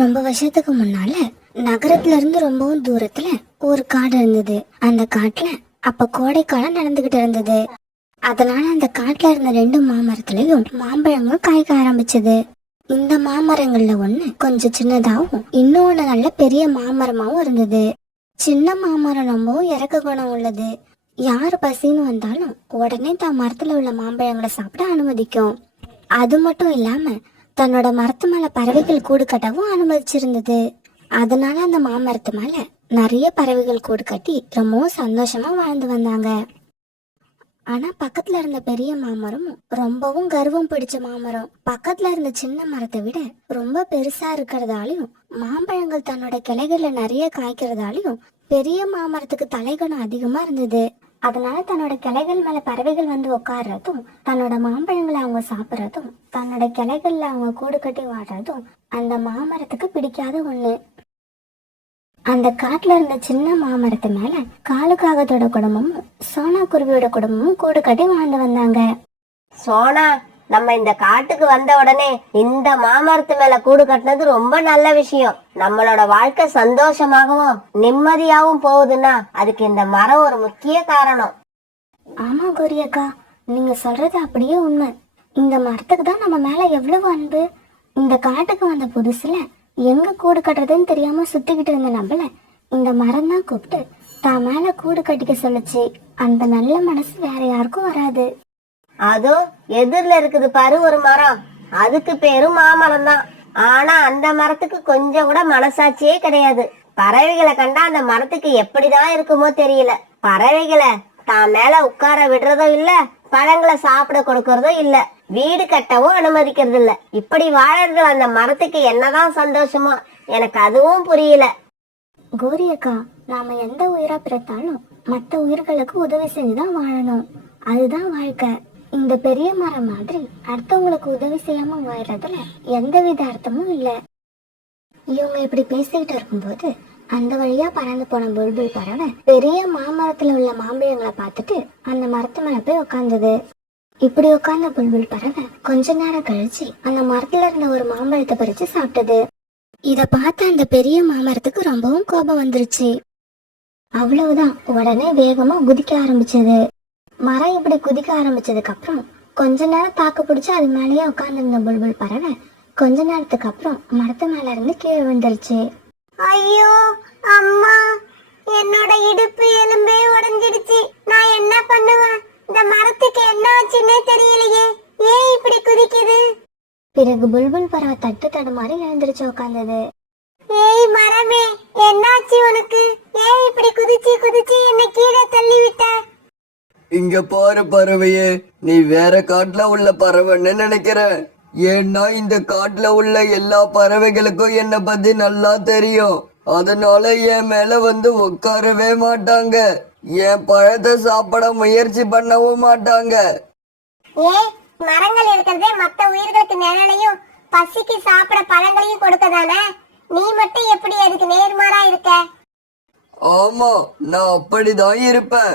ரொம்ப வருஷத்துக்கு முன்னால நகரத்துல இருந்து ரொம்பவும் தூரத்துல ஒரு காடு இருந்தது. அந்த காட்டுல அப்ப கோடைக்காலம் நடந்துகிட்டு இருந்தது. அதனால அந்த காட்டுல இருந்த 2 மாமரத்துலயும் மாம்பழங்கள் காய்க்க ஆரம்பிச்சது. இந்த மாமரங்கள்ல ஒண்ணு கொஞ்சம் சின்னதாவும் இன்னொன்னு நல்ல பெரிய மாமரமாவும் இருந்தது. சின்ன மாமரம் ரொம்பவும் இறக்க குணம் உள்ளது. யாரு பசின்னு வந்தாலும் உடனே தான் மரத்துல உள்ள மாம்பழங்களை சாப்பிட அனுமதிக்கும். அது மட்டும் இல்லாம தன்னோட மரத்து மேல பறவைகள் கூடு கட்டவும் அனுமதிச்சிருந்தது. அதனால அந்த மாமரத்து மேல நிறைய பறவைகள் கூடு கட்டி ரொம்பவும் சந்தோஷமா வாழ்ந்து வந்தாங்க. ஆனா பக்கத்துல இருந்த பெரிய மாமரம் ரொம்பவும் கர்வம் பிடிச்ச மாமரம். பக்கத்துல இருந்த சின்ன மரத்தை விட ரொம்ப பெருசா இருக்கிறதாலையும் மாம்பழங்கள் தன்னோட கிளைகள்ல நிறைய காய்க்கிறதாலையும் பெரிய மாமரத்துக்கு தலைகுணம் அதிகமா இருந்தது. அதனால தன்னோட கிளைகள் மேல பறவைகள் வந்து உட்கார்றதும் தன்னோட மாம்பழங்களை அவங்க சாப்பிட்றதும் தன்னோட கிளைகள்ல அவங்க கூடு கட்டி வாடுறதும் அந்த மாமரத்துக்கு பிடிக்காத ஒண்ணு. அந்த காட்டுல இருந்த சின்ன மாமரத்து மேல காலுக்காகத்தோட குடும்பமும் சோனா குருவியோட குடும்பமும் கூடு கட்டி வாழ்ந்து வந்தாங்க. சோனா, நம்ம இந்த காட்டுக்கு வந்த உடனே இந்த மாமரத்து மேல கூடு கட்டினது ரொம்ப நல்ல விஷயம். நம்மளோட வாழ்க்கை சந்தோஷமாகவும் நிம்மதியாகவும் போகுதுன்னா அதுக்கு இந்த மரம் ஒரு முக்கிய காரணம். ஆமா கோரி அக்கா, நீங்க சொல்றது அப்படியே உண்மை. இந்த மரத்துக்கு தான் நம்ம மேல எவ்வளவு அன்பு. இந்த காட்டுக்கு வந்த புதுசுல எங்க கூடு கட்டுறதுன்னு தெரியாம சுத்திக்கிட்டு இருந்த நம்மள இந்த மரம் தான் கூப்பிட்டு தான் மேல கூடு கட்டிக்க சொல்லுச்சு. அந்த நல்ல மனசு வேற யாருக்கும் வராது. அதோ எதிரில இருக்குது பாரு ஒரு மரம், அதுக்கு பேரும் மாமரம் தான். ஆனா அந்த மரத்துக்கு கொஞ்சம் கூட மனசாட்சியே கிடையாது. பறவைகளை கண்டா அந்த மரத்துக்கு எப்படிதான் இருக்குமோ தெரியல. பறவைகளை தான் மேல உட்கார விடுறதும் இல்ல, பழங்களை சாப்பிட கொடுக்கறதும் இல்ல, வீடு கட்டவும் அனுமதிக்கிறது இல்ல. இப்படி வாழறது அந்த மரத்துக்கு என்னதான் சந்தோஷமோ எனக்கு அதுவும் புரியல. கோரி அக்கா, நாம எந்த உயிரா பிறத்தாலும் மற்ற உயிர்களுக்கு உதவி செஞ்சுதான் வாழணும். அதுதான் வாழ்க்கை. இந்த பெரிய மரம் மாதிரி அடுத்தவங்களுக்கு உதவி செய்யாம வாழறதுல எந்தவித அர்த்தமும் இல்ல. இவங்க இப்படி பேசிக்கிட்டு இருக்கும்போது அந்த வழியா பறந்து போன புல்புல் பறவை பெரிய மாமரத்துல உள்ள மாம்பழங்களை பார்த்துட்டு அந்த மரத்து மேல போய் உட்கார்ந்தது. இப்படி உட்கார்ந்த புல்புல் பறவை கொஞ்ச நேரம் கழிச்சு அந்த மரத்துல இருந்த ஒரு மாம்பழத்தை பறிச்சு சாப்பிட்டது. இத பார்த்த அந்த பெரிய மாமரத்துக்கு ரொம்பவும் கோபம் வந்துருச்சு. அவ்வளவுதான், உடனே வேகமா குதிக்க ஆரம்பிச்சது. மரம் இப்படி குதிக்க ஆரம்பிச்சதுக்கு அப்புறம் கொஞ்ச நேரம் தாக்கு பிடிச்சு அது மேலேயே உட்கார்ந்துருந்த புல்புல் பறவை கொஞ்ச நேரத்துக்கு அப்புறம் மரத்து மேல இருந்து கீழே விழுந்துருச்சு. ஐயோ அம்மா, என்னோட இடுப்பு எலும்பே உடைஞ்சிடுச்சு. நான் என்ன பண்ணுவேன்? இந்த மரத்துக்கு என்ன ஆச்சுன்னே தெரியலையே, ஏன் இப்படி குதிக்குது? பிறகு புல்புல் பறவை தட்டு தடுமாறி எழுந்திருச்சு உட்கார்ந்தது. ஏய் மரமே, என்னாச்சு உனக்கு? ஏன் இப்படி குதிச்சு குதிச்சு என்னை கீழே தள்ளி விட்ட? இங்க பாரு பறவையே, நீ வேற காட்டுல உள்ள பறவைன்னு நினைக்கிற. ஏன்னா இந்த காட்டுல உள்ள எல்லா பறவைகளுக்கும் என்ன பத்தி நல்லா தெரியும். அதனால என் மேல வந்து உட்காரவே மாட்டாங்க, என் பழத்தை சாப்பிட முயற்சி பண்ணவும் மாட்டாங்க. மரங்கள் இருக்கிறதே மத்த உயிர்களுக்கு நிழலையும் பசிக்கு சாப்பிட பழங்களையும் கொடுக்கதானே. நீ மட்டும் எப்படி அதுக்கு நேர்மாறா இருக்க? ஆமா, நான் அப்படிதான் இருப்பேன்.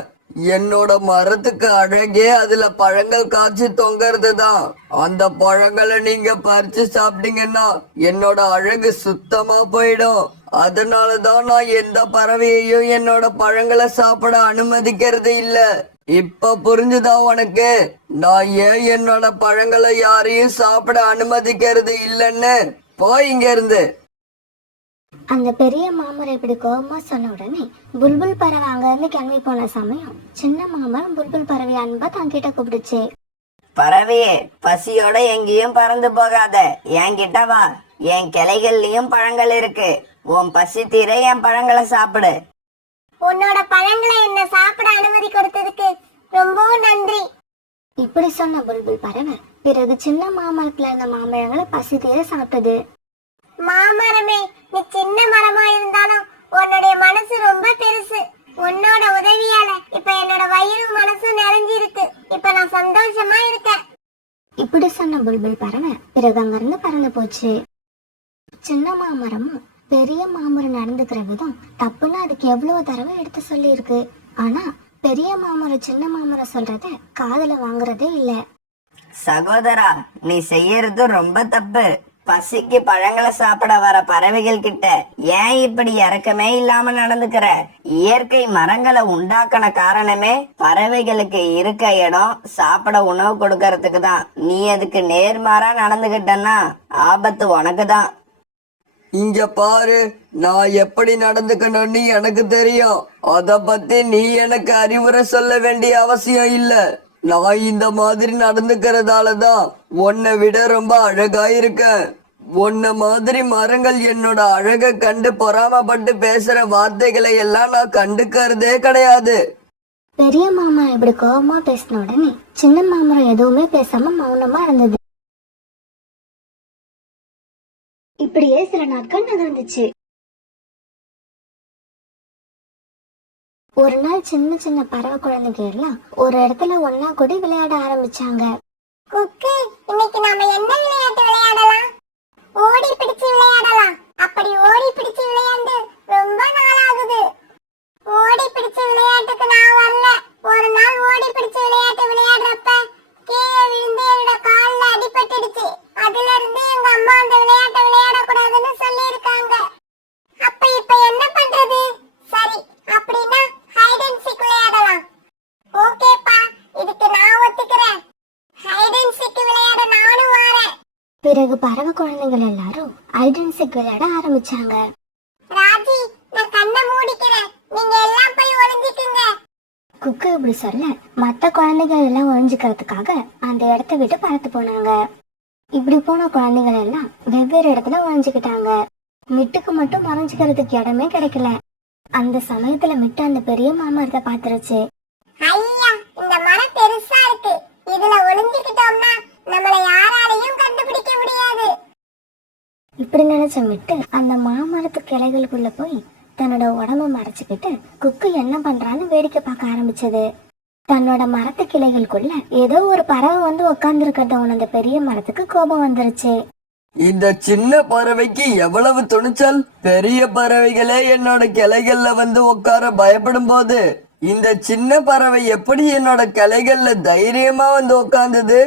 என்னோட மரத்துக்கு அழகே அதுல பழங்கள் காய்ச்சி தொங்கறது தான். அந்த பழங்களை நீங்க பறிச்சு சாப்பிட்டீங்கன்னா என்னோட அழகு சுத்தமா போயிடும். அதனாலதான் நான் எந்த பறவையையும் என்னோட பழங்களை சாப்பிட அனுமதிக்கிறது இல்ல. இப்ப புரிஞ்சுதா உனக்கு நான் ஏன் என்னோட பழங்களை யாரையும் சாப்பிட அனுமதிக்கிறது இல்லைன்னு? போய் இங்க இருந்து. அந்த பெரிய மாமரம் இப்படி கோபமா சொன்ன உடனே புல்புல் பறவை அங்க இருந்து கிளம்பி போன சமயம் சின்ன மாமரம் புல்புல் பறவை அன்பா தங்கிட்ட கூப்பிடுச்சு. பறவையே, பசியோட எங்கேயும் பறந்து போகாத, என்கிட்ட வா. என் கிளைகள்லயும் பழங்கள் இருக்கு, உன் பசி தீர என் பழங்களை சாப்பிடு. உன்னோட பழங்களை என்ன சாப்பிட அனுமதி கொடுத்ததுக்கு ரொம்பவும் நன்றி. இப்படி சொன்ன புல்புல் பறவை பிறகு சின்ன மாமரத்துல இருந்த மாம்பழங்களை பசி தீர சாப்பிட்டது. மாமரமே, நீ சின்ன மரமா இருந்தாலும் உன்னுடைய மனசு ரொம்ப பெருசு. உன்னோட உதவியால இப்ப என்னோட வயிறும் மனசும் நிறைஞ்சிருக்கு. இப்ப நான் சந்தோஷமா இருக்கேன். இப்படி சொன்ன புல்புல் பறவை பிறகு அங்கிருந்து பறந்து போச்சு. சின்ன மாமரமும் பெரிய மாமரம் நடந்துக்கிற விதம் தப்புன்னு அதுக்கு எவ்வளவு தடவை எடுத்து சொல்லி இருக்கு. ஆனா பெரிய மாமரம் சின்ன மாமரம் சொல்றத காதுல வாங்குறதே இல்ல. சகோதரா, நீ செய்யறது ரொம்ப தப்பு. பசிக்கு பழங்களை சாப்பிட வர பறவைகள் கிட்ட ஏன் இப்படி இறக்கமே இல்லாம நடந்துக்கிற? இயற்கை மரங்களை உண்டாக்கின காரணமே பறவைகளுக்கு இருக்க இடம், சாப்பிட உணவு கொடுக்கறதுக்கு தான். நீ அதுக்கு நேர்மாறா நடந்துகிட்டன்னா ஆபத்து உனக்கு தான். இங்க பாரு, நான் எப்படி நடந்துக்கணும்னு எனக்கு தெரியும். அத பத்தி நீ எனக்கு அறிவுரை சொல்ல வேண்டிய அவசியம் இல்ல. நான் இந்த மாதிரி நடந்துக்கிறதாலதான் உன்னை விட ரொம்ப அழகா இருக்கேன். உன்ன மாதிரி மரங்கள் என்னோட அழகை கண்டு பொறாமப்பட்டு பேசுற வார்த்தைகளை எல்லாம் நான் கண்டுக்கிறதே கிடையாது. பெரிய மாமா இப்படி கோபமா பேசின உடனே சின்ன மாமரம் எதுவுமே பேசாம மௌனமா இருந்தது. இப்படியே சில நாட்கள் நகர்ந்துச்சு. ஒரு நாள் சின்ன சின்ன பறவை குழந்தைங்க எல்லாம் ஒரு இடத்துல ஒன்னா கூடி விளையாட ஆரம்பிச்சாங்க. குக்கு, இன்னைக்கு நாம என்ன விளையாட்டு விளையாடலாம்? ஓடி பிடிச்சு விளையாடலாம். அப்படி ஓடி பிடிச்சு விளையாண்டு ரொம்ப நாள் ஆகுது. ஓடி பிடிச்சு விளையாட்டுக்கு நான் வரல. ஒரு நாள் ஓடி பிடிச்சு விளையாட்டு விளையாடுறப்ப கீழே விழுந்து என்னோட கால்ல அடிபட்டுடுச்சு. அதுல இருந்து எங்க அம்மா அந்த விளையாட்டை விளையாடக்கூடாதுன்னு சொல்லியிருக்காங்க. அப்ப இப்ப என்ன பண்றது? சரி, அப்படின்னா ஹைட் அண்ட் சீக் விளையாடலாம். ஓகேப்பா, இதுக்கு நான் ஒத்துக்கிறேன். ஹைட் அண்ட் சீக் விளையாட நானும் வரேன். பிறகு பறவை குழந்தைகள் எல்லாரும் ஹைட் அண்ட் சீக் விளையாட ஆரம்பிச்சாங்க. ராஜி, நான் கண்ணை மூடிக்கிறேன். நீங்க எல்லாம் போய் ஒளிஞ்சுக்குங்க. குக்கு இப்படி சொல்ல மத்த குழந்தைகள் எல்லாம் ஒழிஞ்சுக்கிறதுக்காக அந்த இடத்த விட்டு பறந்து போனாங்க. இப்படி போன குழந்தைகள் எல்லாம் வெவ்வேறு இடத்துல ஒழிஞ்சுக்கிட்டாங்க. மிட்டுக்கு மட்டும் மறைஞ்சுக்கிறதுக்கு இடமே கிடைக்கல. அந்த சமயத்துல மிட்டு அந்த பெரிய மாமரத்தை பாத்துருச்சு. ஐயா, இந்த மரம் பெருசா இருக்கு. இதுல ஒளிஞ்சுக்கிட்டோம்னா நம்மள யாராலையும் கண்டுபிடிக்க முடியாது. இப்படி நினைச்ச மிட்டு அந்த மாமரத்து கிளைகளுக்குள்ள போய் தன்னோட உடம்ப மறைச்சுக்கிட்டு குக்கு என்ன பண்றான்னு வேடிக்கை பார்க்க ஆரம்பிச்சது. தன்னோட மரத்து கிளைகளுக்குள்ள ஏதோ ஒரு பறவை வந்து உட்கார்ந்து இருக்கிறத உணர்ந்த பெரிய மரத்துக்கு கோபம் வந்துருச்சு. இந்த சின்ன பறவைக்கு எவ்வளவு துணிச்சல்! பெரிய பறவைகளே என்னோட கிளைகள்ல வந்து உட்கார பயப்படும் போது இந்த சின்ன பறவை எப்படி என்னோட கிளைகள்ல தைரியமா வந்து உட்கார்ந்தது?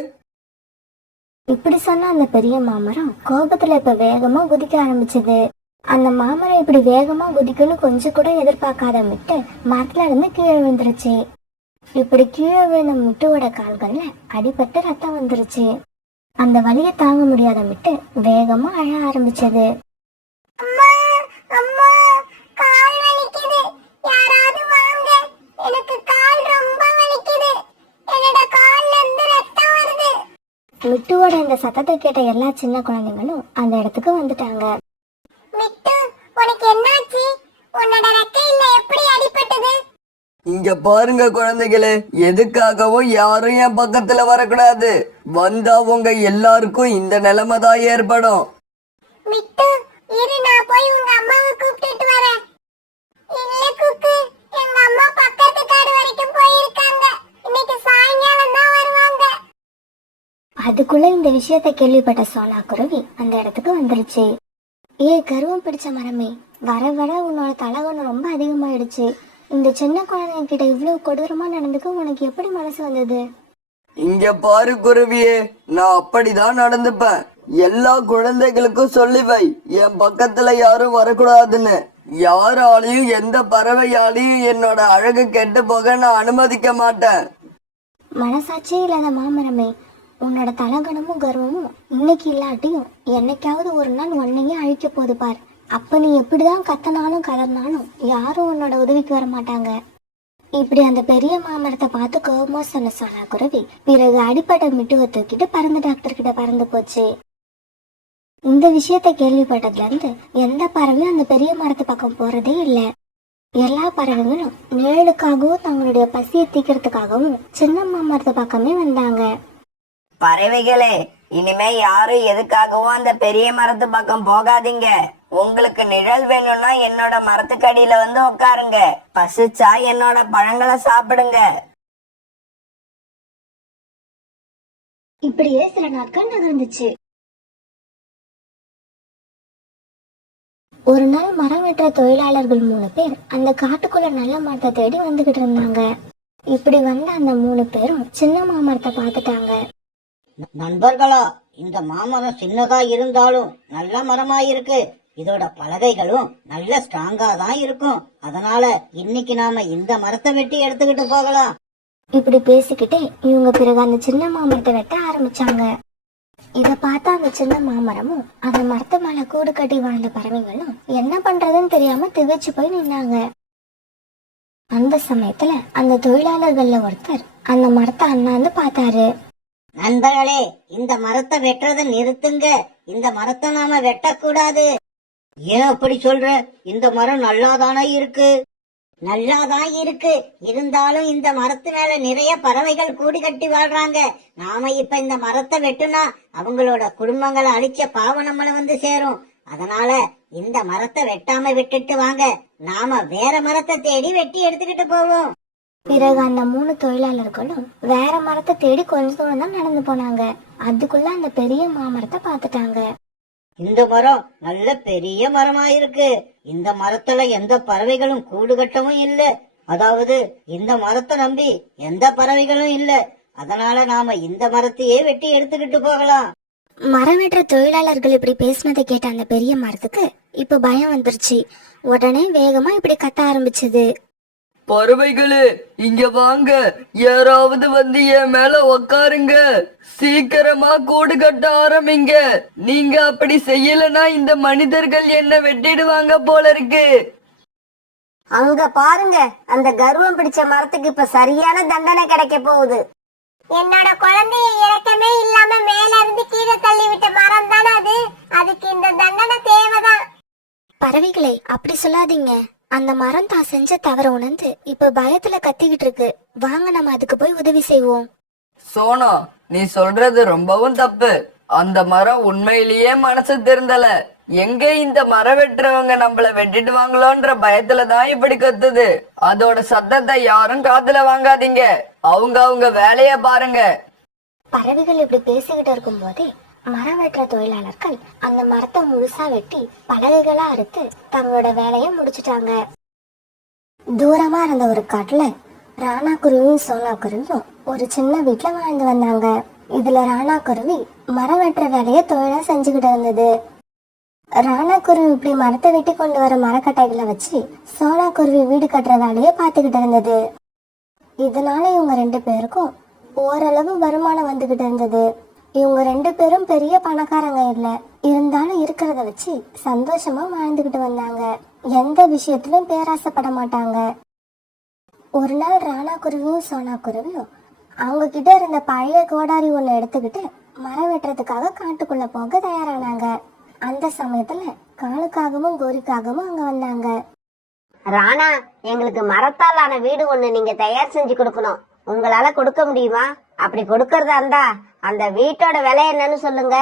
இப்படி சொன்ன அந்த பெரிய மாமரம் கோபத்துல இப்ப வேகமா குதிக்க ஆரம்பிச்சது. அந்த மாமரம் இப்படி வேகமா குதிக்குன்னு கொஞ்சம் கூட எதிர்பார்க்காத மிட்டு மரத்துல இருந்து கீழே விழுந்துருச்சு. இப்படி கீழே விழுந்த மிட்டுவோட கால்கள்ல அடிபட்டு ரத்தம் வந்துருச்சு. அந்த வலியை தாங்க முடியாத மிட்டு வேகமா அழ ஆரம்பிச்சது. அம்மா, அம்மா, கால் வலிக்குது. யாராவது வாங்க. எனக்கு கால் ரொம்ப வலிக்குது. என்னோட கால்ல இருந்து ரத்தம் வருது. மிட்டுவோட இந்த சத்தத்தை கேட்ட எல்லா சின்ன குழந்தைங்களும் அந்த இடத்துக்கு வந்துட்டாங்க. மிட்டு, உனக்கு என்னாச்சு? உன்னோட ரெக்கையில எப்படி அடிபட்டது? இங்க பாருங்க குழந்தைகளே, எதுக்காகவும் யாரும் என் பக்கத்துல வரக்கூடாது. வந்தா உங்க எல்லாருக்கும் இந்த நிலைமை தான் ஏற்படும். மிட்டு, இரு, நான் போய் உங்க அம்மாவை கூப்பிட்டுட்டு வரேன். இல்ல குக்கு, எங்க அம்மா பக்கத்து காடு வரைக்கும் போயிருக்காங்க. இன்னைக்கு சாயங்காலம் தான் வருவாங்க. அதுக்குள்ள இந்த விஷயத்தை கேள்விப்பட்ட சோனா குருவி அந்த இடத்துக்கு வந்துருச்சு. கருவம் பிடிச்ச மரமே, வர வர உன்னோட தலகணம் ரொம்ப அதிகமாயிடுச்சு. இந்த சின்ன குழந்தைங்க கிட்ட இவ்வளவு கொடூரமா நடந்துக்க உனக்கு எப்படி மனசு வந்தது? இங்க பாரு குருவியே, நான் அப்படிதான் நடந்துப்பேன். எல்லா குழந்தைகளுக்கும் சொல்லி வை, என் பக்கத்துல யாரும் வரக்கூடாதுன்னு. யாராலையும் எந்த பறவையாலையும் என்னோட அழகு கெட்டு போக நான் அனுமதிக்க மாட்டேன். மனசாட்சியே இல்லாத மாமரமே, உன்னோட தலகணமும் கர்வமும் இன்னைக்கு இல்லாட்டியும் என்னைக்காவது ஒரு நாள் உன்னையே அழிக்க போது பார். அப்ப நீ எப்படிதான் கத்தனாலும் கதறினாலும் யாரும் உன்னோட உதவிக்கு வர மாட்டாங்க. இப்படி அந்த பெரிய மாமரத்தை பார்த்து கோபமா சொன்ன சோனா குருவி பிறகு அடிப்பட்ட மிட்டுவை தூக்கிட்டு பறந்து டாக்டர் கிட்ட பறந்து போச்சு. இந்த விஷயத்த கேள்விப்பட்டதுல இருந்து எந்த பறவையும் அந்த பெரிய மரத்து பக்கம் போறதே இல்லை. எல்லா பறவைகளும் நிழலுக்காகவும் தங்களுடைய பசியை தீக்கிறதுக்காகவும் சின்ன மாமரத்து பக்கமே வந்தாங்க. பறவைகளே, இனிமே யாரும் எதுக்காகவும் அந்த பெரிய மரத்து பக்கம் போகாதீங்க. உங்களுக்கு நிழல் வேணும்னா என்னோட மரத்துக்கடியில வந்து உட்காருங்க. பசிச்சா என்னோட பழங்களை சாப்பிடுங்க. இப்படியே சில நாட்கள் நகர்ந்துச்சு. ஒரு நாள் மரம் வெட்டுற தொழிலாளர்கள் 3 பேர் அந்த காட்டுக்குள்ள நல்ல மரத்தை தேடி வந்துகிட்டு இருந்தாங்க. இப்படி வந்த அந்த 3 பேரும் சின்ன மாமரத்தை பார்த்துட்டாங்க. நண்பர்களா, இந்த மாமரம் சின்னதா இருந்தாலும் நல்ல மரமா இருக்கு. இதோட பலகைகளும் நல்ல ஸ்ட்ராங்கா தான் இருக்கும். அதனால இன்னைக்கு நாம இந்த மரத்தை வெட்டி எடுத்துக்கிட்டு போகலாம். இப்படி பேசிக்கிட்டே இவங்க பிறகு அந்த சின்ன மாமரத்தை வெட்ட ஆரம்பிச்சாங்க. இத பார்த்த அந்த சின்ன மாமரமும் அந்த மரத்து மேல கூடு கட்டி வாழ்ந்த பறவைகளும் என்ன பண்றதுன்னு தெரியாம திகைச்சு போய் நின்னாங்க. அந்த சமயத்துல அந்த தொழிலாளர்கள்ல ஒருத்தர் அந்த மரத்தை அண்ணாந்து பார்த்தாரு. நண்பர்களே, இந்த மரத்தை வெட்டுறதை நிறுத்துங்க. இந்த மரத்தை நாம வெட்டக்கூடாது. ஏன் அப்படி சொல்ற? இந்த மரம் நல்லாதானே இருக்கு. நல்லாதான் இருக்கு. இருந்தாலும் இந்த மரத்து மேல நிறைய பறவைகள் கூடி கட்டி வாழ்றாங்க. நாம இப்ப இந்த மரத்தை வெட்டுனா அவங்களோட குடும்பங்களை அழிச்ச பாவம் நம்மள வந்து சேரும். அதனால இந்த மரத்தை வெட்டாம விட்டுட்டு வாங்க. நாம வேற மரத்தை தேடி வெட்டி எடுத்துக்கிட்டு போவோம். பிறகு அந்த 3 தொழிலாளர்களும் வேற மரத்தை தேடி கொஞ்ச தூரம் தான் நடந்து போனாங்க. அதுக்குள்ள அந்த பெரிய மாமரத்தை பார்த்துட்டாங்க. இந்த மரம் நல்ல பெரிய மரமா இருக்கு. இந்த மரத்துல எந்த பறவைகளும் கூடு கட்டவும் இல்ல. அதாவது இந்த மரத்தை நம்பி எந்த பறவைகளும் இல்ல. அதனால நாம இந்த மரத்தையே வெட்டி எடுத்துக்கிட்டு போகலாம். மரம் வெட்டுற தொழிலாளர்கள் இப்படி பேசினதை கேட்ட அந்த பெரிய மரத்துக்கு இப்ப பயம் வந்துருச்சு. உடனே வேகமா இப்படி கத்த ஆரம்பிச்சது. பறவைகளே, இங்க வாங்க. யாராவது வந்து என் மேல உக்காருங்க. சீக்கிரமா கூடு கட்ட ஆரம்பிங்க. நீங்க அப்படி செய்யலனா இந்த மனிதர்கள் என்ன வெட்டிடுவாங்க போல இருக்கு. அங்க பாருங்க, அந்த கர்வம் பிடிச்ச மரத்துக்கு இப்ப சரியான தண்டனை கிடைக்க போகுது. என்னோட குழந்தைய இறக்கமே இல்லாம மேல இருந்து கீழே தள்ளி விட்ட மரம் தானே அது. அதுக்கு இந்த தண்டனை தேவைதான். பறவைகளே, அப்படி சொல்லாதீங்க. அந்த மரம் தான் செஞ்ச தவற உணர்ந்து இப்ப பயத்துல கத்திக்கிட்டு இருக்கு. வாங்க நம்ம அதுக்கு போய் உதவி செய்வோம். சோனா, நீ சொல்றது ரொம்பவும் தப்பு. அந்த மரம் உண்மையிலேயே மனசு திருந்தல. எங்க இந்த மரம் வெட்டுறவங்க நம்மள வெட்டிடுவாங்களோன்ற பயத்துலதான் இப்படி கத்துது. அதோட சத்தத்தை யாரும் காதுல வாங்காதீங்க. அவங்க வேலைய பாருங்க. பறவைகள் இப்படி பேசிக்கிட்டு இருக்கும் போதே மரம் வெட்டுற தொழிலாளர்கள் அந்த மரத்தை முழுசா வெட்டி பலகைகளா அறுத்து தங்களோட வேலைய முடிச்சிட்டாங்க. தூரமா இருந்த ஒரு காட்டுல ராணா குருவியும் சோனா குருவியும் ஒரு சின்ன வீட்டுல வாழ்ந்து வந்தாங்க. இதுல ராணா குருவி மரம் வெட்டுற வேலைய தொழிலா செஞ்சுக்கிட்டு இருந்தது. ராணா குருவி இப்படி மரத்தை வெட்டி கொண்டு வர மரக்கட்டைகளை வச்சு சோனா குருவி வீடு கட்டுற வேலைய பாத்துக்கிட்டு இருந்தது. இதனால இவங்க 2 பேருக்கும் ஓரளவு வருமானம் வந்துகிட்டு இருந்தது. இவங்க 2 பேரும் பெரிய பணக்காரங்க இல்ல. இருந்தாலும் இருக்கிறத வச்சு சந்தோஷமா வாழ்ந்துகிட்டு வந்தாங்க. எந்த விஷயத்திலும் பேராசைப்பட மாட்டாங்க. ஒரு நாள் ராணா குருவியும் சோனா குருவியும் அவங்க கிட்ட இருந்த பழைய கோடாரி ஒண்ணு எடுத்துக்கிட்டு மரம் வெட்டுறதுக்காக காட்டுக்குள்ள போக தயாரானாங்க. அந்த சமயத்துல காலுக்காகவும் கோரிக்காகவும் அங்க வந்தாங்க. ராணா, எங்களுக்கு மரத்தால் ஆன வீடு ஒண்ணு நீங்க தயார் செஞ்சு கொடுக்கணும். உங்களால கொடுக்க முடியுமா? அப்படி கொடுக்கறதா இருந்தா அந்த வீட்டோட விலை என்னன்னு சொல்லுங்க.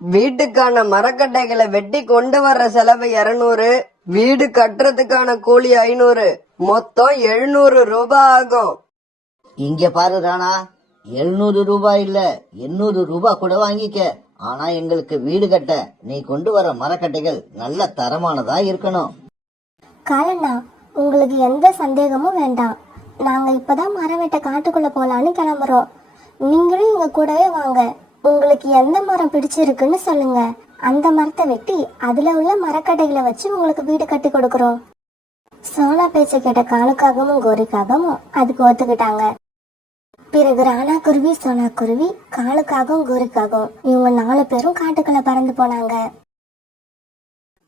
வீட்டுக்கான மரக்கட்டைகளை வெட்டி கொண்டு வர்ற செலவு 200, வீடு கட்டுறதுக்கான கூலி 500, மொத்தம் 700 ரூபாய் ஆகும். இங்க பாரு ராணா, 700 ரூபாய் இல்ல 800 ரூபாய் கூட வாங்கிக்க. ஆனா எங்களுக்கு வீடு கட்ட நீ கொண்டு வர மரக்கட்டைகள் நல்ல தரமானதா இருக்கணும். காலண்ணா, உங்களுக்கு எந்த சந்தேகமும் வேண்டாம். நாங்க இப்பதான் மரம் வெட்ட காட்டுக்குள்ள போலான்னு கிளம்புறோம். நீங்களும் எங்க கூடவே வாங்க. உங்களுக்கு எந்த மரம் பிடிச்சிருக்குன்னு சொல்லுங்க. அந்த மரத்தை வெட்டி அதுல உள்ள மரக்கட்டைகளை வச்சு உங்களுக்கு வீடு கட்டி கொடுக்கறோம். சோனா பேச்ச கேட்ட காலுக்காகவும் கோரிக்காகவும் அதுக்கு ஒத்துக்கிட்டாங்க. பிறகு ராணா குருவி சோனா குருவி காலுக்காகவும் கோரிக்காகவும் இவங்க 4 பேரும் காட்டுக்குள்ள பறந்து போனாங்க.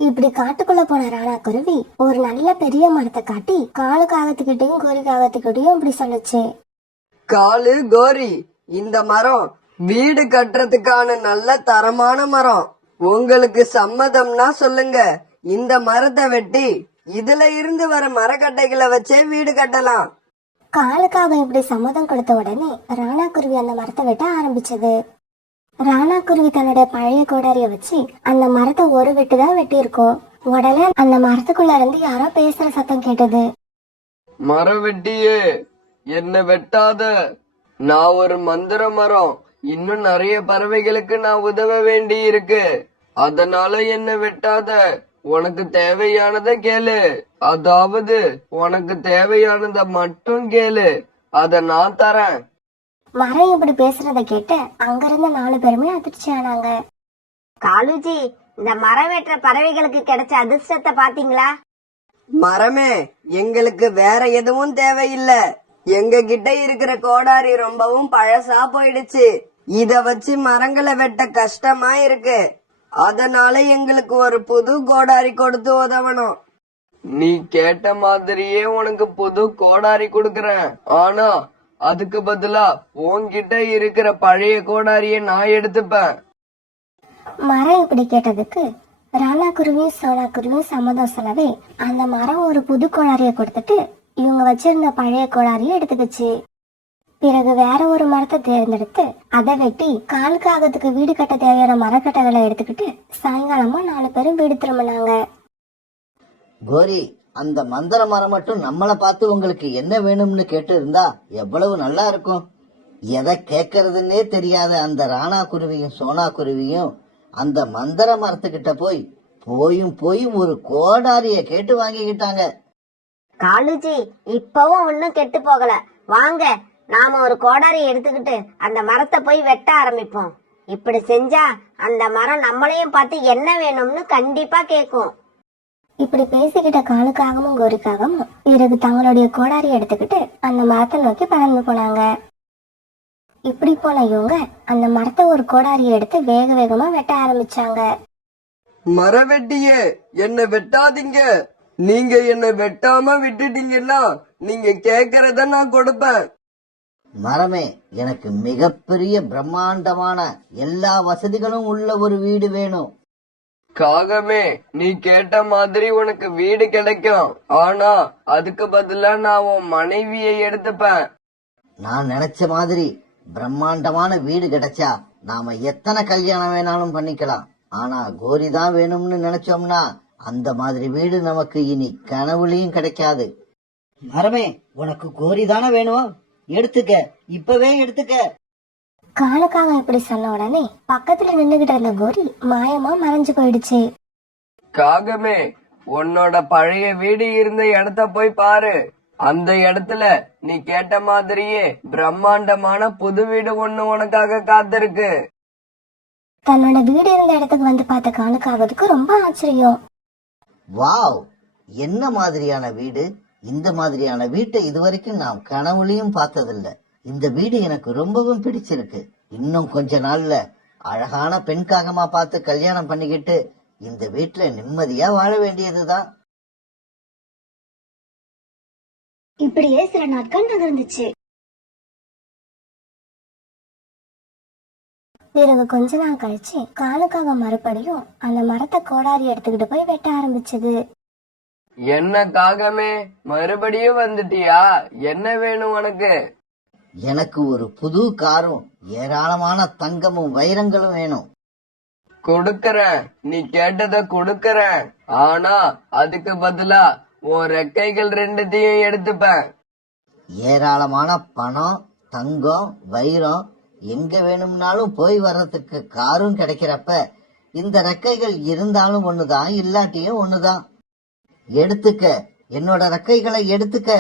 இப்படி காட்டுக்குள்ள போன ராணா குருவி ஒரு நல்ல பெரிய மரத்தை காட்டி காலுக்காகத்துக்கிட்டையும் கோரிக்காகத்துக்கிட்டையும் இப்படி சொல்லுச்சு. காலு, கோரி, இந்த மரம் வீடு கட்டுறதுக்கான நல்ல தரமான மரம். உங்களுக்கு சம்மதம்னா சொல்லுங்க. இந்த மரத்தை வெட்டி இதுல இருந்து வர மரக்கட்டைகளை வச்சே வீடு கட்டலாம். காலுக்காக இப்படி சம்மதம் கொடுத்த உடனே ராணா குருவி அந்த மரத்தை வெட்ட ஆரம்பிச்சது. ராணா குருவி தன்னுடைய பழைய கோடாரிய வச்சு அந்த மரத்தை ஒரு வெட்டுதான் வெட்டி இருக்கோம். உடனே அந்த மரத்துக்குள்ள இருந்து யாரோ பேசுற சத்தம் கேட்டது. மரம் வெட்டியே, என்ன வெட்டாத. நான் ஒரு மந்திர மரம். இன்னும் நிறைய பறவைகளுக்கு நான் உதவ வேண்டி இருக்கு. அதனால என்ன வெட்டாத. உனக்கு தேவையானத கேளு. அதாவது உனக்கு தேவையானத மட்டும் கேளு. அத நான் தரேன். மரம் இப்படி பேசுறத கேட்டு அங்கிருந்த 4 பேருமே அதிர்ச்சி ஆனாங்க. காலுஜி, இந்த மரம் வெட்டுற பறவைகளுக்கு கிடைச்ச அதிர்ஷ்டத்தை பாத்தீங்களா? மரமே, எங்களுக்கு வேற எதுவும் தேவையில்ல. எங்க கிட்ட இருக்கிற கோடாரி ரொம்பவும் பழசா போயிடுச்சு. இத வச்சு மரங்களை வெட்ட கஷ்டமா இருக்கு. அதனால எங்களுக்கு ஒரு புது கோடாரி கொடுத்து உதவணும். நீ கேட்ட மாதிரியே உனக்கு புது கோடாரி கொடுக்கறேன். ஆனா அதுக்கு பதிலா உன்கிட்ட இருக்கிற பழைய கோடாரிய நான் எடுத்துப்பேன். மரம் இப்படி கேட்டதுக்கு ராணா குருவியும் சோனா குருவியும் சம்மதம் சொல்லவே அந்த மரம் ஒரு புது கோடாரிய கொடுத்துட்டு இவங்க வச்சிருந்த பழைய கோடாரிய எடுத்துக்கிச்சு. பிறகு வேற ஒரு மரத்தை தேர்ந்தெடுத்து அதை வெட்டி காலுக்காகத்துக்கு வீடு கட்ட தேவையான மரக்கட்டைகளை எடுத்துக்கிட்டு சாயங்காலமா 4 பேரும் வீடு திரும்பினாங்க. கோரி, அந்த மந்திர மரம் மட்டும் நம்மளை பார்த்து உங்களுக்கு என்ன வேணும்னு கேட்டு இருந்தா எவ்வளவு நல்லா இருக்கும். எதை கேட்கறதுன்னே தெரியாத அந்த ராணா குருவியும் சோனா குருவியும் அந்த மந்திர மரத்துக்கிட்ட போயும் ஒரு கோடாரிய கேட்டு வாங்கிக்கிட்டாங்க. காலுஜி, இப்பவும் ஒன்னும் கெட்டு போகல. வாங்க, நாம ஒரு கோடாரி எடுத்துக்கிட்டு அந்த மரத்தை போய் வெட்ட ஆரம்பிப்போம். இப்படி செஞ்சா அந்த மரம் நம்மளையும் பார்த்து என்ன வேணும்னு கண்டிப்பா கேக்கும். இப்படி பேசிக்கிட்ட காலுக்காகவும் கோரிக்காகவும் பிறகு தங்களுடைய கோடாரி எடுத்துக்கிட்டு அந்த மரத்தை நோக்கி பறந்து போனாங்க. இப்படி போன இவங்க அந்த மரத்தை ஒரு கோடாரியை எடுத்து வேக வேகமா வெட்ட ஆரம்பிச்சாங்க. மரவெட்டியே, என்ன வெட்டாதீங்க. நீங்க என்ன வெட்டாம விட்டுட்டீங்கன்னா நீங்க கேக்குறத நான் கொடுப்பேன். மரமே, எனக்கு மிகப்பெரிய பிரம்மாண்டமான எல்லா வசதிகளும் உள்ள ஒரு வீடு வேணும். காகமே, நீ கேட்ட மாதிரி உனக்கு வீடு கிடைக்கும். ஆனா அதுக்கு பதிலா நான் உன் மனைவியை எடுத்துப்பேன். நான் நினைச்ச மாதிரி பிரம்மாண்டமான வீடு கிடைச்சா நாம எத்தனை கல்யாணம் வேணாலும் பண்ணிக்கலாம். ஆனா கோரி தான் வேணும்னு நினைச்சோம்னா அந்த மாதிரி வீடு நமக்கு இனி கனவுலயும் கிடைக்காது. மரமே, உனக்கு கோரி தானே வேணும், எடுத்துக்க, இப்பவே எடுத்துக்க. காலுக்காக இப்படி சொன்ன உடனே பக்கத்துல நின்னுகிட்டு இருந்த கோரி மாயமா மறைஞ்சு போயிடுச்சு. காகமே, உன்னோட பழைய வீடு இருந்த இடத்த போய் பாரு. அந்த இடத்துல நீ கேட்ட மாதிரியே பிரம்மாண்டமான புது வீடு ஒண்ணு உனக்காக காத்திருக்கு. தன்னோட வீடு இருந்த இடத்துக்கு வந்து பார்த்த காலுக்காகத்துக்கு ரொம்ப ஆச்சரியம். வாவ், என்ன மாதிரியான வீடு! இந்த மாதிரியான வீட்டை இதுவரைக்கும் நான் கனவுலயும் பார்த்ததில்ல. இந்த வீடு எனக்கு ரொம்பவும் பிடிச்சிருக்கு. இன்னும் கொஞ்ச நாள்ல அழகான பெண் காகமா பார்த்து கல்யாணம் பண்ணிக்கிட்டு இந்த வீட்டுல நிம்மதியா வாழ வேண்டியதுதான். இப்படியே சில நாட்கள் நகர்ந்துச்சு. பிறகு கொஞ்ச நாள் கழிச்சு காலுக்காக மறுபடியும் அந்த மரத்தை கோடாரி எடுத்துக்கிட்டு போய் வெட்ட ஆரம்பிச்சது. என்ன காகமே, மறுபடியும் வந்துட்டியா? என்ன வேணும் உனக்கு? எனக்கு ஒரு புது காரும் ஏராளமான தங்கமும் வைரங்களும் வேணும். கொடுக்கறேன், நீ கேட்டத கொடுக்கறேன். ஆனா அதுக்கு பதிலா உன் ரெக்கைகள் 2த்தையும் எடுத்துப்பேன். ஏராளமான பணம், தங்கம், வைரம், எங்க வேணும்னாலும் போய் வர்றதுக்கு காரும் கிடைக்கிறப்ப இந்த ரெக்கைகள் இருந்தாலும் ஒண்ணுதான், இல்லாட்டியும் ஒண்ணுதான். எடுத்துக்க, என்னோட ரெக்கைகளை எடுத்துக்க.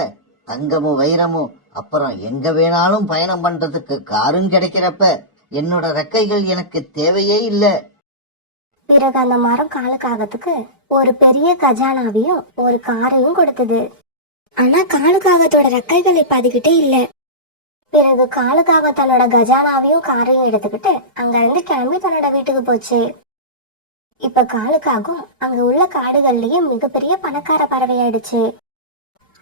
தங்கமும் வைரமும், அப்புறம் எங்க வேணாலும் பயணம் பண்றதுக்கு காரும் கிடைக்கிறப்ப என்னோட ரெக்கைகள் எனக்கு தேவையே இல்லை. பிறகு அந்த மரம் காலுக்காகத்துக்கு ஒரு பெரிய கஜானாவையும் ஒரு காரையும் கொடுத்தது. ஆனா காலுக்காகத்தோட ரெக்கைகள் இப்ப அதுகிட்டே இல்ல. பிறகு காலுக்காக தன்னோட கஜானாவையும் காரையும் எடுத்துக்கிட்டு அங்க இருந்து கிளம்பி தன்னோட வீட்டுக்கு போச்சு. இப்ப காலுக்காகவும் அங்க உள்ள காடுகள்லயே மிகப்பெரிய பணக்கார பறவையாயிடுச்சு.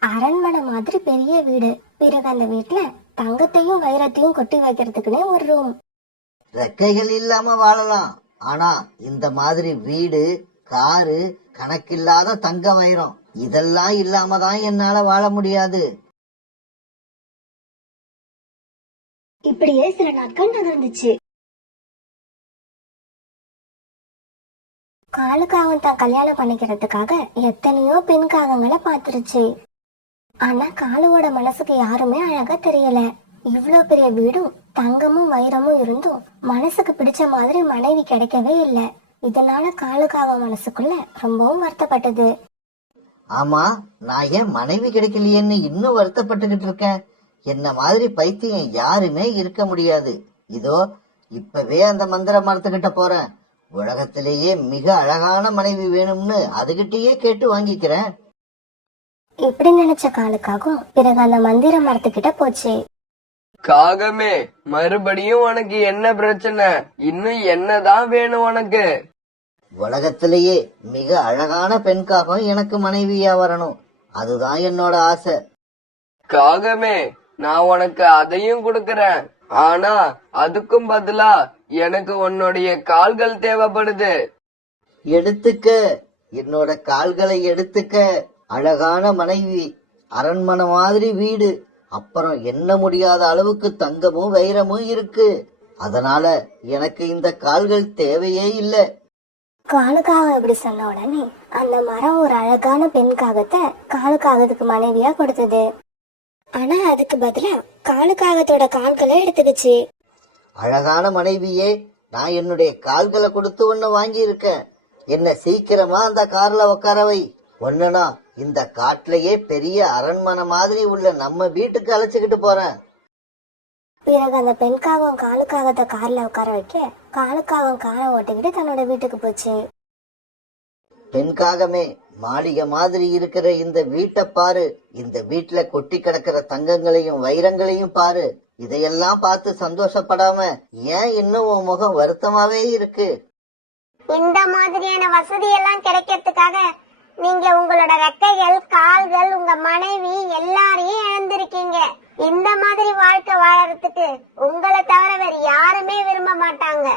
அரண்மனை மாதிரி பெரிய வீடு. பிறகு அந்த வீட்டுல தங்கத்தையும் வைரத்தையும் கொட்டி வைக்கிறதுக்குன்னே ஒரு ரூம். ரெக்கைகள் இல்லாம வாழலாம், ஆனா இந்த மாதிரி வீடு, காரு, கணக்கில்லாத தங்க வைரம் இதெல்லாம் இல்லாம தான் என்னால வாழ முடியாது. இப்படியே சில நாட்கள் நகர்ந்துச்சு. காலுக்காகம் தான் கல்யாணம் பண்ணிக்கிறதுக்காக எத்தனையோ பெண் காகங்களை பாத்துருச்சு. ஆனா காலுவோட மனசுக்கு யாருமே அழகா தெரியல. இவ்வளவு பெரிய வீடும் தங்கமும் வைரமும் இருந்தும் மனசுக்கு பிடிச்ச மாதிரி மனைவி கிடைக்கவே இல்லை. இதனால காலுக்காக மனசுக்குள்ள ரொம்பவும் வருத்தப்பட்டது. ஆமா, நான் ஏன் மனைவி கிடைக்கலையேன்னு இன்னும் வருத்தப்பட்டுக்கிட்டு இருக்கேன். என்ன மாதிரி பைத்தியம் யாருமே இருக்க முடியாது. இதோ இப்பவே அந்த மந்திர மரத்துக்கிட்ட போறேன். உலகத்திலேயே மிக அழகான மனைவி வேணும்னு அதுகிட்டயே கேட்டு வாங்கிக்கிறேன். இப்படி நினைச்ச காலுக்காகவும் பிறகு அந்த மந்திர மரத்துக்கிட்ட போச்சு. காகமே, மறுபடியும் உனக்கு என்ன பிரச்சனை? இன்னும் என்னதான் வேணும் உனக்கு? உலகத்திலேயே மிக அழகான பெண்காகம் எனக்கு மனைவியா வரணும். அதுதான் என்னோட ஆசை. காகமே, நான் உனக்கு அதையும் கொடுக்கறேன். ஆனா அதுக்கும் பதிலா எனக்கு உன்னுடைய கால்கள் தேவைப்படுது. எடுத்துக்க, என்னோட கால்களை எடுத்துக்க. அழகான மனைவி, அரண்மனை மாதிரி வீடு, அப்புறம் எண்ண முடியாத அளவுக்கு தங்கமும் வைரமும் இருக்கு. அதனால எனக்கு இந்த கால்கள் தேவையே இல்ல. காலுக்காகம் இப்படி சொன்ன உடனே அந்த மரம் ஒரு அழகான பெண் காகத்தை காலுக்காகத்துக்கு மனைவியா கொடுத்தது. ஆனா அதுக்கு பதிலா காலுக்காகத்தோட கால்களை எடுத்துக்கிச்சு. அழகான மனைவியே, நான் என்னுடைய கால்களை கொடுத்து ஒன்னு வாங்கி இருக்கேன். என்ன சீக்கிரமா அந்த கார்ல உட்கார வை. ஒண்ணுனா இந்த காட்டுலயே பெரிய அரண்மனை மாதிரி உள்ள நம்ம வீட்டுக்கு அழைச்சுக்கிட்டு போறேன். பிறகு அந்த பெண்காகம் காலுக்காகத்தை கார்ல உட்கார வைக்க காலுக்காகம் காரை ஓட்டிக்கிட்டு தன்னோட வீட்டுக்கு போச்சு. பெண்காகமே, மாளிகை மாதிரி இருக்கிற இந்த வீட்டை பாரு. இந்த வீட்டுல கொட்டி கிடக்கிற தங்கங்களையும் வைரங்களையும் பாரு. இதையெல்லாம் பார்த்து சந்தோஷப்படாம ஏன் இன்னும் உன் முகம் வருத்தமாவே இருக்கு? இந்த மாதிரியான வசதி எல்லாம் கிடைக்கிறதுக்காக நீங்க உங்களோட ரெக்கைகள், கால்கள், உங்க மனைவி எல்லாரையும் இழந்திருக்கீங்க. இந்த மாதிரி வாழ்க்கை வாழறதுக்கு உங்களை தவிர வேற யாருமே விரும்ப மாட்டாங்க.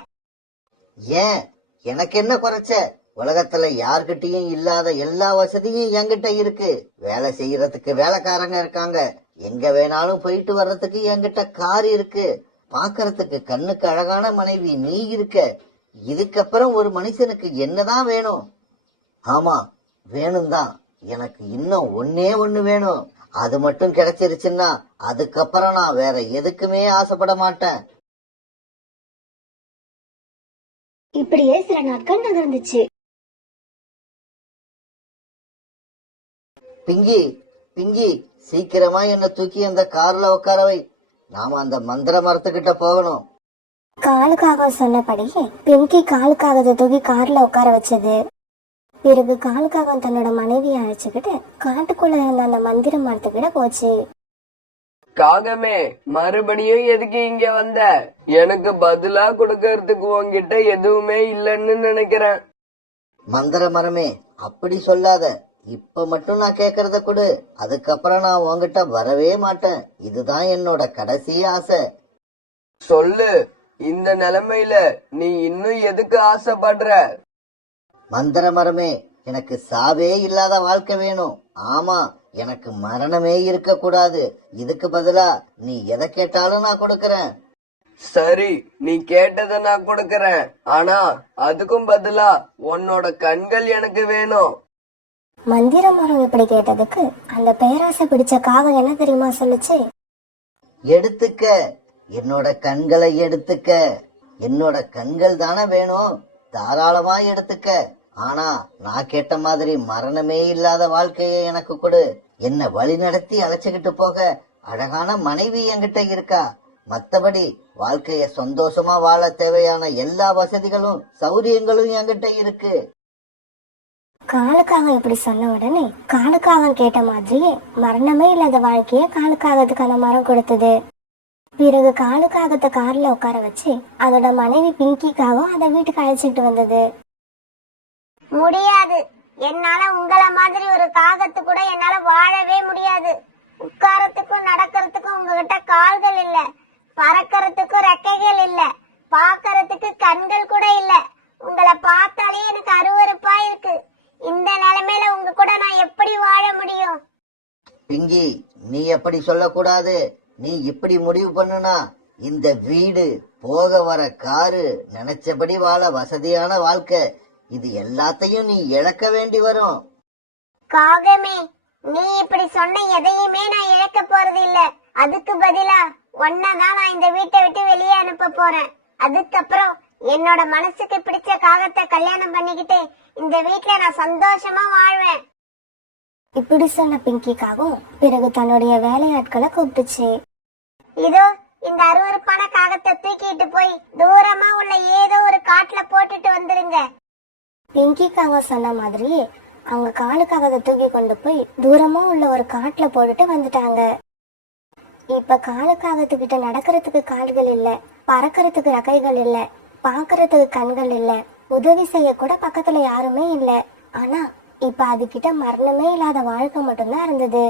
ஏன், எனக்கு என்ன குறைச்ச? உலகத்துல யார்கிட்டயும் இல்லாத எல்லா வசதியும் என்கிட்ட இருக்கு. வேலை செய்யறதுக்கு வேலைக்காரங்க இருக்காங்க. எங்க வேணாலும் போயிட்டு வர்றதுக்கு என்கிட்ட கார் இருக்கு. பாக்குறதுக்கு கண்ணுக்கு அழகான மனைவி நீ இருக்க. இதுக்கப்புறம் ஒரு மனுஷனுக்கு என்னதான் வேணும்? ஆமா, வேணும் தான். எனக்கு இன்னும் ஒன்னே ஒண்ணு வேணும். அது மட்டும் கிடைச்சிருச்சுன்னா அதுக்கப்புறம் நான் வேற எதுக்குமே ஆசைப்பட மாட்டேன். இப்படியே சில நாட்கள் நகர்ந்துச்சு. பிங்கி, பிங்கி, சீக்கிரமா என்ன தூக்கி அந்த கார்ல உட்கார வை. நாம அந்த மந்திர மரத்துக்கிட்ட போகணும். காலுக்காகம் சொன்னபடியே பிங்கி காலுக்காகத்தை தூக்கி கார்ல உட்கார வச்சது. பிறகு காலுக்காகம் தன்னோட மனைவியை அழைச்சுக்கிட்டு காட்டுக்குள்ள இருந்த அந்த மந்திர மரத்துக்கிட்ட போச்சு. காகமே, மறுபடியும் எதுக்கு இங்க வந்த? எனக்கு பதிலா கொடுக்கறதுக்கு உன்கிட்ட எதுவுமே இல்லைன்னு நினைக்கிறேன். மந்திர மரமே, அப்படி சொல்லாத. இப்ப மட்டும் நான் கேக்குறத கொடு. அதுக்கப்புறம் நான் உன்கிட்ட வரவே மாட்டேன். இதுதான் என்னோட கடைசி ஆசை. சொல்லு, இந்த நிலைமையில நீ இன்னும் எதுக்கு ஆசைப்படுற? மந்திர மரமே, எனக்கு சாவே இல்லாத வாழ்க்கை வேணும். ஆமா, எனக்கு மரணமே இருக்க கூடாது. இதுக்கு பதிலா நீ எதை கேட்டாலும் நான் கொடுக்கறேன். சரி, நீ கேட்டதை நான் கொடுக்கறேன். ஆனா அதுக்கும் பதிலா உன்னோட கண்கள் எனக்கு வேணும். மந்திர மரம் இப்படி கேட்டதுக்கு அந்த பேராசை பிடிச்ச காகம் என்ன தெரியுமா சொல்லுச்சு? எடுத்துக்க, என்னோட கண்களை எடுத்துக்க. என்னோட கண்கள் தானே வேணும், தாராளமா எடுத்துக்க. ஆனா நான் கேட்ட மாதிரி மரணமே இல்லாத வாழ்க்கையை எனக்கு கொடு. என்ன வழி நடத்தி அழைச்சுக்கிட்டு போக அழகான மனைவி என்கிட்ட இருக்கா. மத்தபடி வாழ்க்கைய சந்தோஷமா வாழ தேவையான எல்லா வசதிகளும் சௌரியங்களும் என்கிட்ட இருக்கு. காலுக்காகம் இப்படி சொன்ன உடனே காலுக்காகம் கேட்ட மாதிரியே மரணமே இல்லாத வாழ்க்கைய காலுக்காகத்துக்கு அந்த மரம் கொடுத்தது. பிறகு காலுக்காகத்தை கார்ல உட்கார வச்சு அதோட மனைவி பிங்கிக்காகவும் அதை வீட்டுக்கு அழைச்சிட்டு வந்தது. முடியாது, என்னால உங்களை மாதிரி ஒரு காகத்து கூட என்னால வாழவே முடியாது. உட்காரத்துக்கும் நடக்கிறதுக்கும் உங்ககிட்ட கால்கள் இல்ல, பறக்கிறதுக்கும் ரெக்கைகள் இல்ல, பாக்கறதுக்கு கண்கள் கூட இல்ல. உங்களை பார்த்தாலே எனக்கு அருவருப்பா இருக்கு. இந்த நிலைமையில உங்க கூட நான் எப்படி வாழ முடியும்? பிங்கி, நீ எப்படி சொல்லக்கூடாது. நீ இப்படி முடிவு பண்ணுனா இந்த வீடு, போக வர காரு, நினைச்சபடி வாழ வசதியான வாழ்க்கை, இது எல்லாத்தையும் நீ இழக்க வேண்டி வரும். காகமே, நீ இப்படி சொன்ன எதையுமே நான் இழக்க போறது இல்ல. அதுக்கு பதிலா ஒன்னதான் நான் இந்த வீட்டை விட்டு வெளியே அனுப்ப போறேன். அதுக்கப்புறம் என்னோட மனசுக்கு பிடிச்ச காகத்தை கல்யாணம் பண்ணிக்கிட்டு இந்த வீட்டுல நான் சந்தோஷமா வாழ்வேன். இப்படி சொன்ன பிங்கிக்காகவும் பிறகு தன்னுடைய வேலையாட்களை கூப்பிட்டுச்சு. இதோ இந்த அருவருப்பான காகத்தை தூக்கிட்டு போய் தூரமா உள்ள ஏதோ ஒரு காட்டுல போட்டுட்டு வந்துருங்க. பிங்கி காகம் சொன்ன மாதிரியே அவங்க காலுக்காகத்தை தூக்கி கொண்டு போய் தூரமா உள்ள ஒரு காட்டுல போட்டுட்டு வந்துட்டாங்க. இப்ப காலுக்காகத்துக்கிட்ட நடக்கிறதுக்கு கால்கள் இல்ல, பறக்கிறதுக்கு ரெக்கைகள் இல்ல, பாக்குறதுக்கு கண்கள் இல்ல, உதவி செய்ய கூட பக்கத்துல யாருமே இல்ல. ஆனா இப்ப அதுகிட்ட மரணமே இல்லாத வாழ்க்கை மட்டும்தான் இருந்தது.